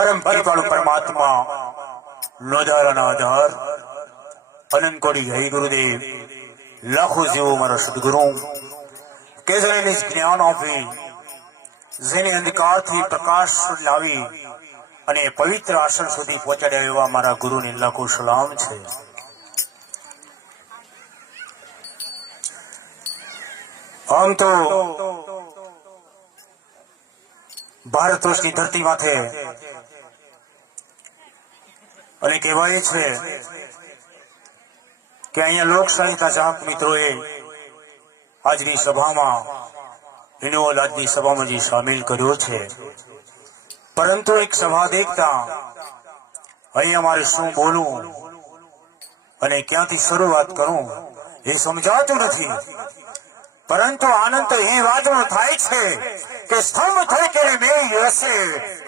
परम कृपालु परमात्मा नोधारा आधार अनंत कोड़ी हरि गुरुदेव लाखों जीवो मारा सदगुरु केजरे ज्ञान आपी जेने अंधकार थी प्रकाश लावी अने पवित्र आसन सुधी पहोंचाड्या एवा मारा गुरु ने लाखों सलाम छे। आम तो भारत वर्षनी धरती माथे अने कहेवाय छे कि अहींया लोकशाहीना चाहक मित्रोए आजनी सभामां विनोद आजनी सभामां जे शामिल कर्यो छे, परंतु एक सभा देखता अहींया मारे शुं बोलवुं अने क्यांथी शरूआत करूं ए समजातुं नथी। परंतु आनंद तो ये वातनो थाय छे के स्तंभ थई के मेरी रसे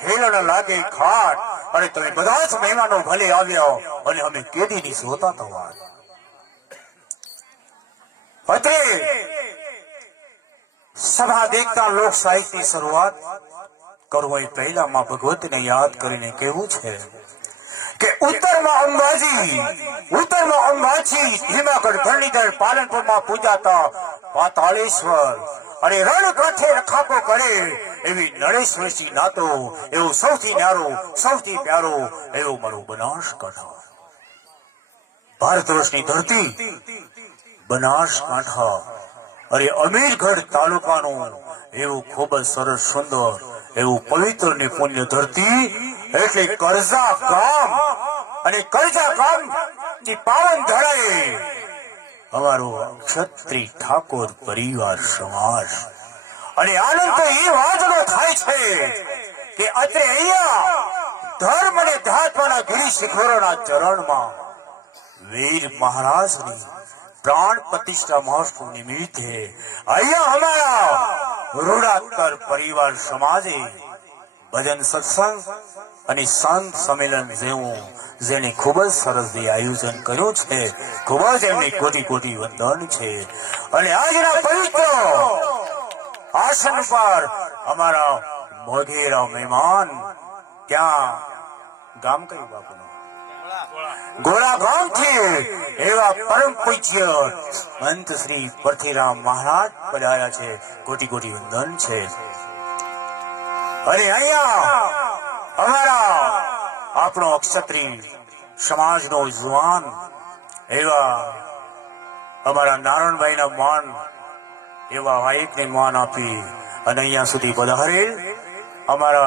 हेलण लागे खाट अरे तमे बधा ज मेहमानो भले आव्या अने अमे केदी नी सोता थवा अत्रे सभा देखता लोकशाही की शुरुआत करो ए पहला मां भगवत ने याद करीने कहेवुं छे के उत्तर में अंबाजी भीमागढ़ धरणीधर पालनपुर में पूजाता पातालेश्वर अरे रण कांठे रखापो करे एवी नरेश्वर जी नातो एवं सौथी न्यारो सौथी प्यारो एवं मारो बनासकांठा भारतवर्षनी धरती बनासकांठा अरे अमीरगढ़ तालुकानो एवं खूब सरस सुंदर एवं पवित्र ने पुण्य धरती એટલે કરજા ગામ અને કરજા ગામ ની પાવન ધરાએ અમારો ક્ષત્રિય ઠાકોર પરિવાર સમાજ અને આનંદ તો એ વાતનો થાય છે કે અત્રે અહીંયા ધર્મ અને ધાર્મના ગિરી શિખરોના ચરણમાં વીર મહારાજની प्राण प्रतिष्ठा महोत्सव निमित्ते અહીંયા हमारा રૂડાકર परिवार समाजे भजन सत्संग અને શાંત સંમેલન જેવું જેને ખૂબ જ સરસ આયોજન કર્યું છે, ખૂબ જ એમને કોટી કોટી વંદન છે। અને આજના પવિત્ર આસન પર અમારા મોઢેરા મહેમાન ક્યાં ગામ કયું બાપુનું गोरा गांव थे एवा परम पूज्य मंत श्री परथीराम महाराज पधार्या छे, कोटी कोटी वंदन छे। अरे अहींया अमारा आपणो क्षत्रिय समाजनो जुवान एवा अमारा नारायणभाईना मान एवा वाइकने मान आपी अने अहींया सुधी पधारेल अमारा